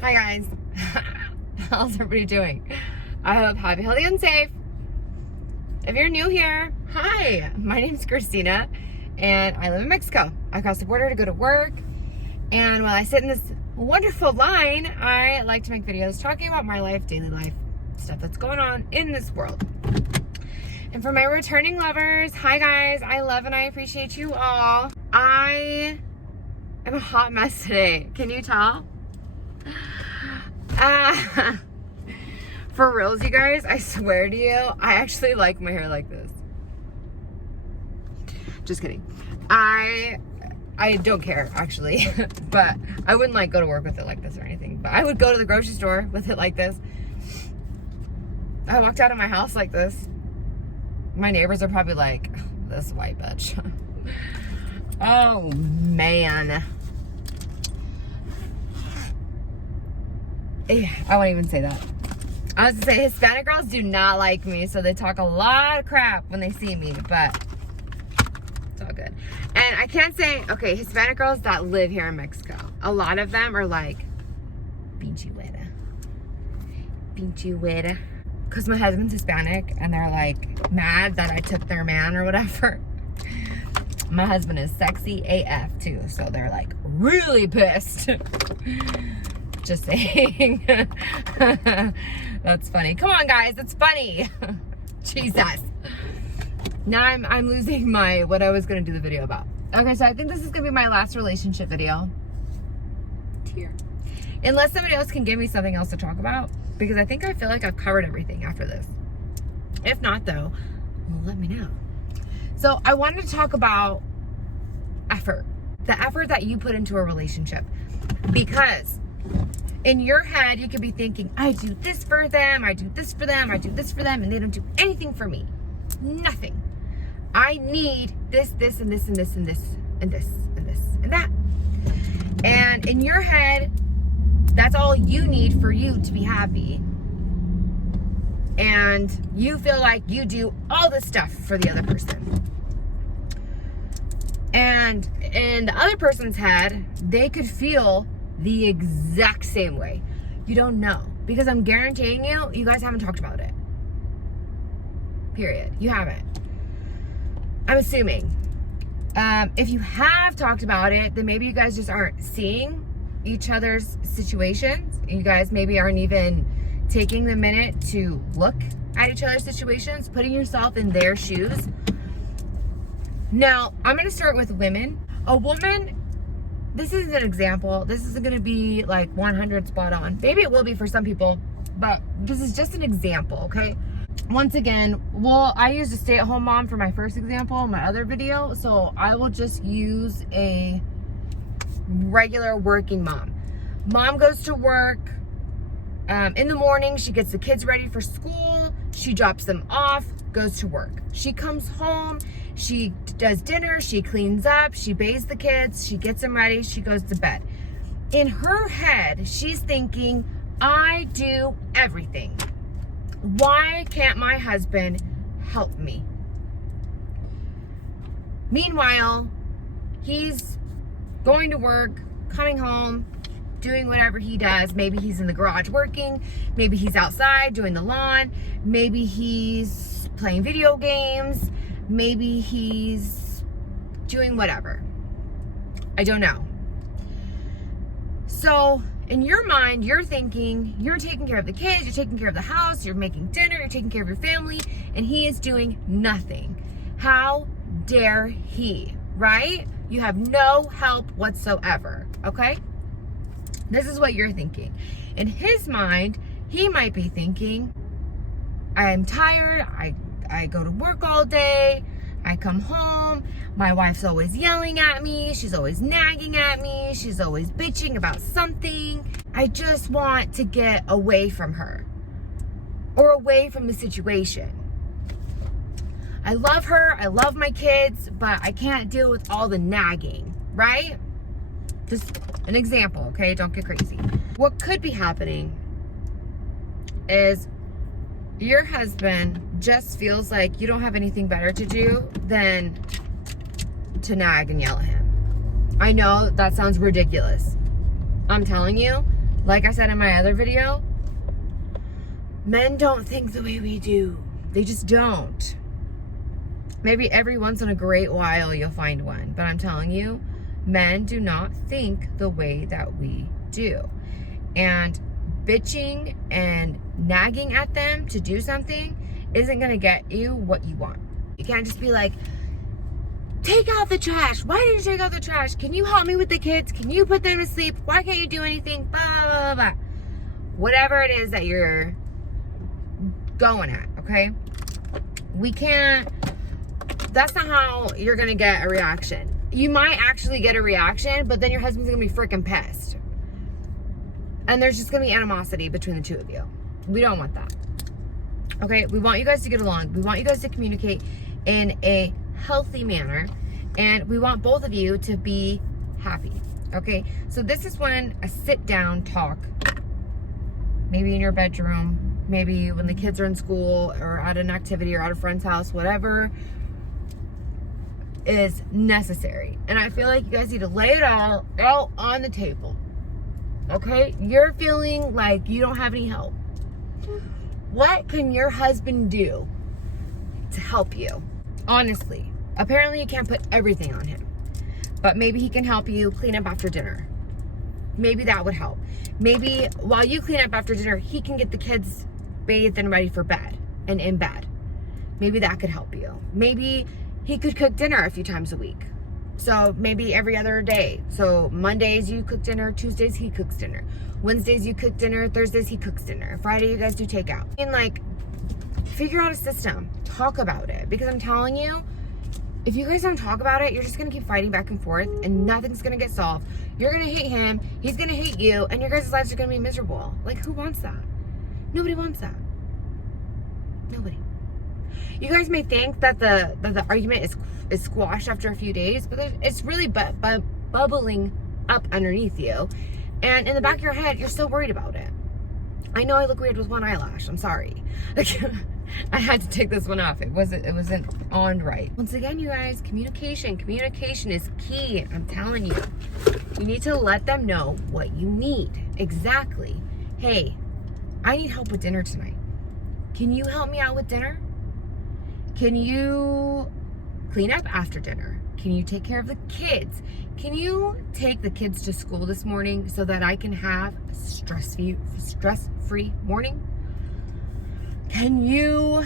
Hi guys. How's everybody doing? I hope happy, healthy, and safe. If you're new here, hi. My name's Christina, and I live in Mexico. I crossed the border to go to work, and while I sit in this wonderful line, I like to make videos talking about my life, daily life, stuff that's going on in this world. And for my returning lovers, hi guys. I love and I appreciate you all. I am a hot mess today. Can you tell? For reals, you guys, I swear to you, I actually like my hair like this. Just kidding. I don't care, actually. But I wouldn't like go to work with it like this or anything. But I would go to the grocery store with it like this. I walked out of my house like this. My neighbors are probably like, this white bitch. Oh, man. I won't even say that. I was gonna say Hispanic girls do not like me, so they talk a lot of crap when they see me, but it's all good. And I can't say, okay, Hispanic girls that live here in Mexico, a lot of them are like, pinche güera. Because my husband's Hispanic, and they're like mad that I took their man or whatever. My husband is sexy AF too, so they're like really pissed. Just saying. That's funny. Come on, guys, it's funny. Jesus. Now I'm losing what I was gonna do the video about. Okay, so I think this is gonna be my last relationship video. Tear. Unless somebody else can give me something else to talk about, because I think I feel like I've covered everything after this. If not, though, well, let me know. So I wanted to talk about effort. The effort that you put into a relationship. Because in your head, you could be thinking, I do this for them, I do this for them, I do this for them, and they don't do anything for me. Nothing. I need this, this, and this, and this, and this, and this, and this, and that. And in your head, that's all you need for you to be happy. And you feel like you do all this stuff for the other person. And in the other person's head, they could feel the exact same way. You don't know. Because I'm guaranteeing you, you guys haven't talked about it. Period. You haven't. I'm assuming. If you have talked about it, then maybe you guys just aren't seeing each other's situations. You guys maybe aren't even taking the minute to look at each other's situations, putting yourself in their shoes. Now, I'm gonna start with women. A woman, this is an example. This isn't gonna be like 100 spot on. Maybe it will be for some people, but this is just an example, okay? Once again, well, I used a stay-at-home mom for my first example in my other video, so I will just use a regular working mom. Mom goes to work in the morning. She gets the kids ready for school. She drops them off, goes to work. She comes home. She does dinner. She cleans up. She bathes the kids. She gets them ready. She goes to bed. In her head, she's thinking, I do everything. Why can't my husband help me? Meanwhile, he's going to work, coming home, doing whatever he does. Maybe he's in the garage working. Maybe he's outside doing the lawn. Maybe he's playing video games. Maybe he's doing whatever. I don't know. So in your mind, you're thinking you're taking care of the kids, you're taking care of the house, you're making dinner, you're taking care of your family, and he is doing nothing. How dare he, right? You have no help whatsoever, okay? This is what you're thinking. In his mind, he might be thinking, I'm tired, I go to work all day, I come home, my wife's always yelling at me, she's always nagging at me, she's always bitching about something. I just want to get away from her or away from the situation. I love her, I love my kids, but I can't deal with all the nagging, right? Just an example, okay? Don't get crazy. What could be happening is your husband just feels like you don't have anything better to do than to nag and yell at him. I know that sounds ridiculous. I'm telling you, Like I said in my other video, men don't think the way we do. They just don't. Maybe every once in a great while you'll find one, but I'm telling you, men do not think the way that we do. And bitching and nagging at them to do something isn't gonna get you what you want. You can't just be like, take out the trash. Why didn't you take out the trash? Can you help me with the kids? Can you put them to sleep? Why can't you do anything? Blah, blah, blah, blah. Whatever it is that you're going at, okay? We can't, that's not how you're gonna get a reaction. You might actually get a reaction, but then your husband's gonna be freaking pissed. And there's just gonna be animosity between the two of you. We don't want that. Okay, we want you guys to get along. We want you guys to communicate in a healthy manner, and we want both of you to be happy. Okay, so this is when a sit down talk, maybe in your bedroom, maybe when the kids are in school or at an activity or at a friend's house, whatever is necessary. And I feel like you guys need to lay it all out on the table. Okay, you're feeling like you don't have any help. What can your husband do to help you? Honestly, apparently you can't put everything on him, but maybe he can help you clean up after dinner. Maybe that would help. Maybe while you clean up after dinner, he can get the kids bathed and ready for bed and in bed. Maybe that could help you. Maybe he could cook dinner a few times a week. So maybe every other day. So Mondays you cook dinner, Tuesdays he cooks dinner. Wednesdays you cook dinner, Thursdays he cooks dinner. Friday you guys do takeout. And like, figure out a system. Talk about it. Because I'm telling you, if you guys don't talk about it, you're just gonna keep fighting back and forth and nothing's gonna get solved. You're gonna hate him, he's gonna hate you, and your guys' lives are gonna be miserable. Like, who wants that? Nobody wants that. Nobody. You guys may think that the argument is squashed after a few days, but it's really bubbling up underneath you. And in the back of your head, you're still worried about it. I know I look weird with one eyelash. I'm sorry. I had to take this one off. It wasn't on right. Once again, you guys, communication is key. I'm telling you. You need to let them know what you need. Exactly. Hey, I need help with dinner tonight. Can you help me out with dinner? Can you clean up after dinner? Can you take care of the kids? Can you take the kids to school this morning so that I can have a stress-free morning? Can you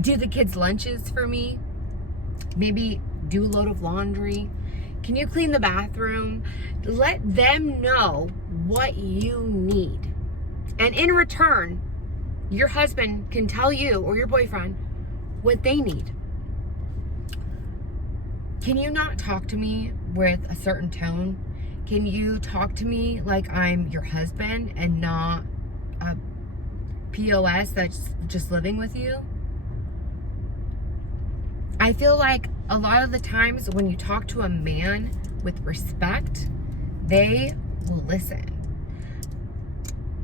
do the kids' lunches for me? Maybe do a load of laundry? Can you clean the bathroom? Let them know what you need. And in return, your husband can tell you or your boyfriend what they need. Can you not talk to me with a certain tone? Can you talk to me like I'm your husband and not a POS that's just living with you? I feel like a lot of the times when you talk to a man with respect, they will listen.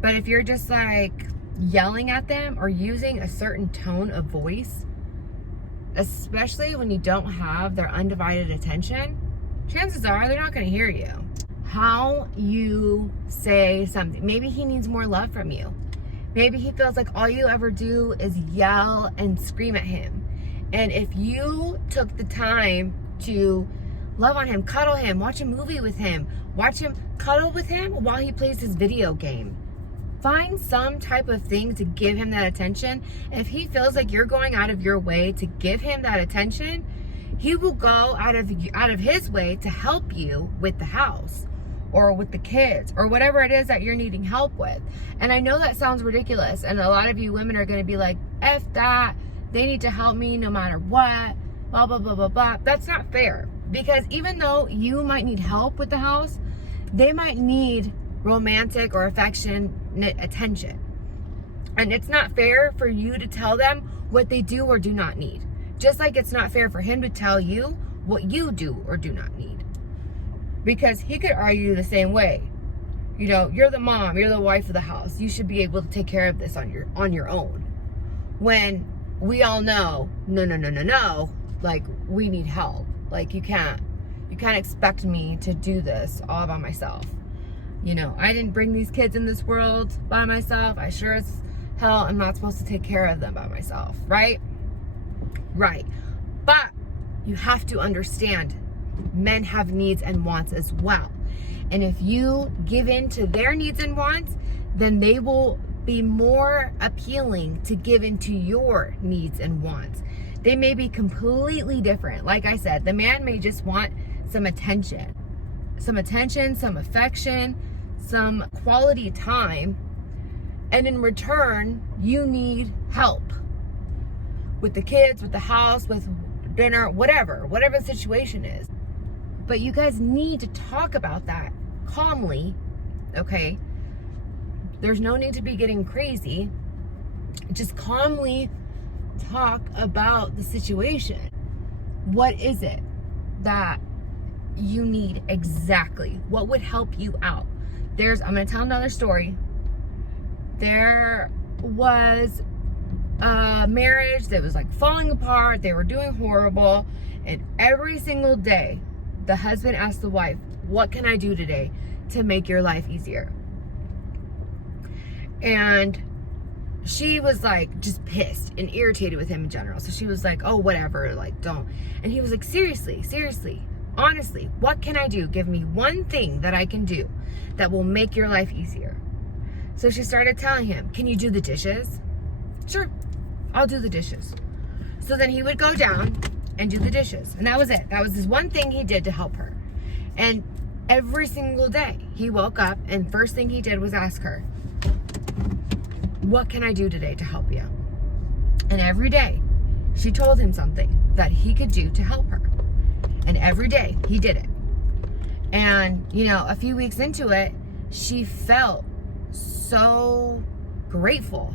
But if you're just like yelling at them or using a certain tone of voice, especially when you don't have their undivided attention, chances are they're not going to hear you. How you say something. Maybe he needs more love from you. Maybe he feels like all you ever do is yell and scream at him. And if you took the time to love on him, cuddle him, watch a movie with him, watch him cuddle with him while he plays his video game, find some type of thing to give him that attention. If he feels like you're going out of your way to give him that attention, he will go out of his way to help you with the house or with the kids or whatever it is that you're needing help with. And I know that sounds ridiculous, and a lot of you women are going to be like, F that, they need to help me no matter what, blah, blah, blah, blah, blah. That's not fair, because even though you might need help with the house, they might need romantic or affectionate attention. And it's not fair for you to tell them what they do or do not need. Just like it's not fair for him to tell you what you do or do not need. Because he could argue the same way. You know, you're the mom, you're the wife of the house. You should be able to take care of this on your own. When we all know, no, like, we need help. Like, you can't expect me to do this all by myself. You know, I didn't bring these kids in this world by myself. I sure as hell am not supposed to take care of them by myself, right? Right. But you have to understand men have needs and wants as well. And if you give in to their needs and wants, then they will be more appealing to give into your needs and wants. They may be completely different. Like I said, the man may just want some attention, some affection, some quality time. And in return, you need help with the kids, with the house, with dinner, whatever the situation is. But you guys need to talk about that calmly, okay? There's no need to be getting crazy. Just calmly talk about the situation. What is it that you need exactly? What would help you out? I'm gonna tell another story. There was a marriage that was like falling apart. They were doing horrible. And every single day, the husband asked the wife, what can I do today to make your life easier? And she was like just pissed and irritated with him in general. So she was like, oh, whatever, like don't. And he was like, seriously, honestly, what can I do? Give me one thing that I can do that will make your life easier. So she started telling him, can you do the dishes? Sure, I'll do the dishes. So then he would go down and do the dishes. And that was it. That was his one thing he did to help her. And every single day he woke up and first thing he did was ask her, what can I do today to help you? And every day she told him something that he could do to help her. And every day he did it. And, you know, a few weeks into it, she felt so grateful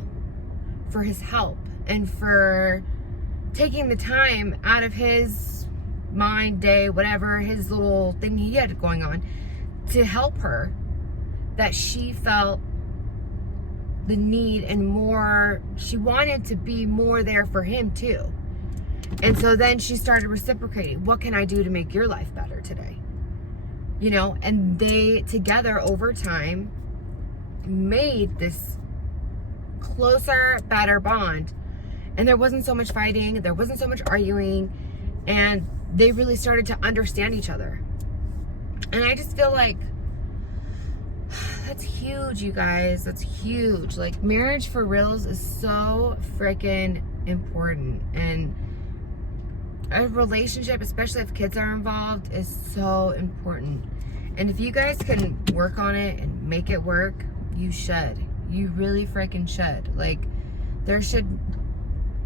for his help and for taking the time out of his mind, day, whatever, his little thing he had going on to help her, that she felt the need and more, she wanted to be more there for him too. And so then she started reciprocating. What can I do to make your life better today? You know, and they together over time made this closer, better bond. And there wasn't so much fighting, there wasn't so much arguing, and they really started to understand each other. And I just feel like that's huge, you guys. That's huge. Like, marriage for reals is so freaking important. And a relationship, especially if kids are involved, is so important. And if you guys can work on it and make it work, you should. You really freaking should. Like, there should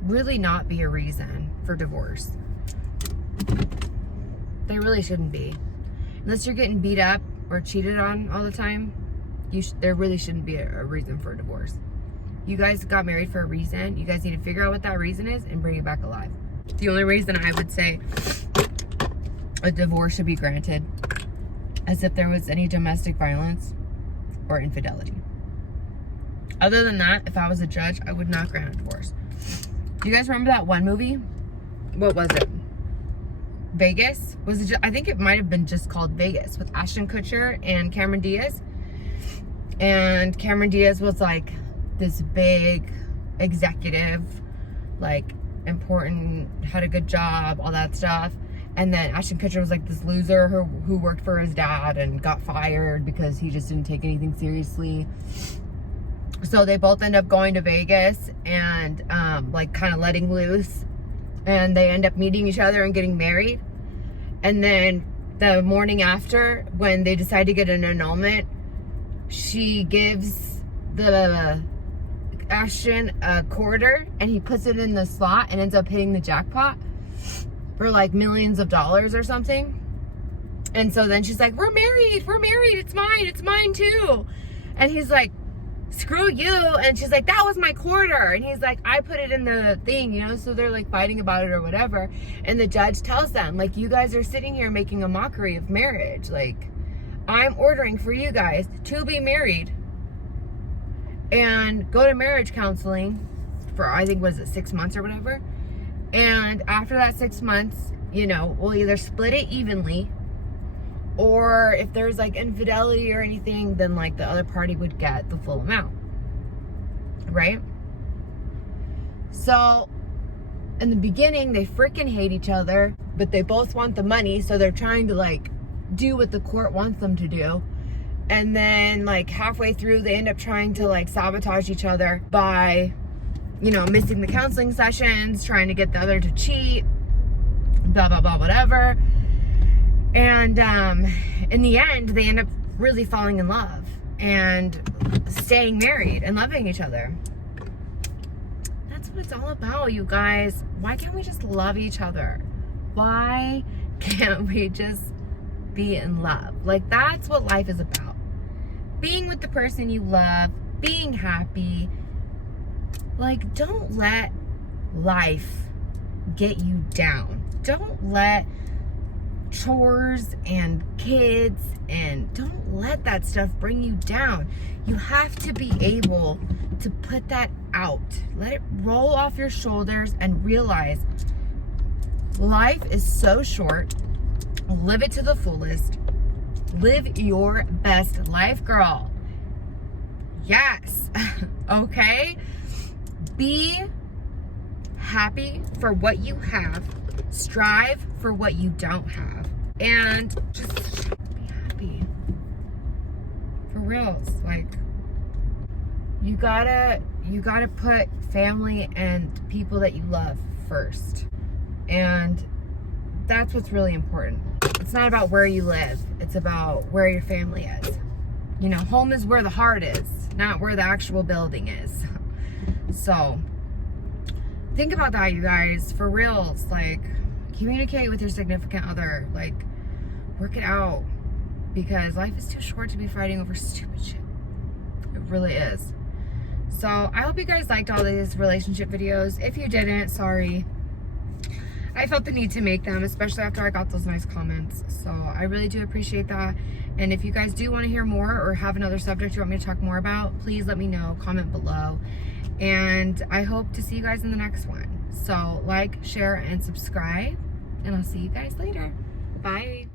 really not be a reason for divorce. There really shouldn't be. Unless you're getting beat up or cheated on all the time, there really shouldn't be a reason for a divorce. You guys got married for a reason. You guys need to figure out what that reason is and bring it back alive. The only reason I would say a divorce should be granted is if there was any domestic violence or infidelity. Other than that, if I was a judge, I would not grant a divorce. Do you guys remember that one movie? What was it? Vegas? Was it? I think it might have been just called Vegas, with Ashton Kutcher and Cameron Diaz. And Cameron Diaz was like this big executive, like important, had a good job, all that stuff. And then Ashton Kutcher was like this loser who worked for his dad and got fired because he just didn't take anything seriously. So they both end up going to Vegas and like kind of letting loose, and they end up meeting each other and getting married. And then the morning after, when they decide to get an annulment, she gives the Ashton a quarter and he puts it in the slot and ends up hitting the jackpot for like millions of dollars or something. And so then she's like, we're married, it's mine too. And he's like, screw you. And she's like, that was my quarter. And he's like, I put it in the thing, you know. So they're like fighting about it or whatever. And the judge tells them, like, you guys are sitting here making a mockery of marriage. Like, I'm ordering for you guys to be married and go to marriage counseling for, I think, was it 6 months or whatever. And after that 6 months, you know, we'll either split it evenly or if there's like infidelity or anything, then like the other party would get the full amount, right? So in the beginning, they freaking hate each other, but they both want the money, so they're trying to like do what the court wants them to do. And then like halfway through, they end up trying to like sabotage each other by, you know, missing the counseling sessions, trying to get the other to cheat, blah, blah, blah, whatever. And in the end, they end up really falling in love and staying married and loving each other. That's what it's all about, you guys. Why can't we just love each other? Why can't we just be in love? Like, that's what life is about. Being with the person you love, being happy. Like, don't let life get you down. Don't let chores and kids, and don't let that stuff bring you down. You have to be able to put that out. Let it roll off your shoulders and realize life is so short. Live it to the fullest. Live your best life, girl. Yes. Okay? Be happy for what you have. Strive for what you don't have. And just be happy. For reals. Like, you gotta put family and people that you love first. And that's what's really important. It's not about where you live. It's about where your family is. You know, home is where the heart is, not where the actual building is. So, think about that, you guys. For reals. Like, communicate with your significant other. Like, work it out. Because life is too short to be fighting over stupid shit. It really is. So, I hope you guys liked all these relationship videos. If you didn't, sorry. I felt the need to make them, especially after I got those nice comments. So I really do appreciate that. And if you guys do want to hear more or have another subject you want me to talk more about, please let me know. Comment below. And I hope to see you guys in the next one. So like, share, and subscribe. And I'll see you guys later. Bye.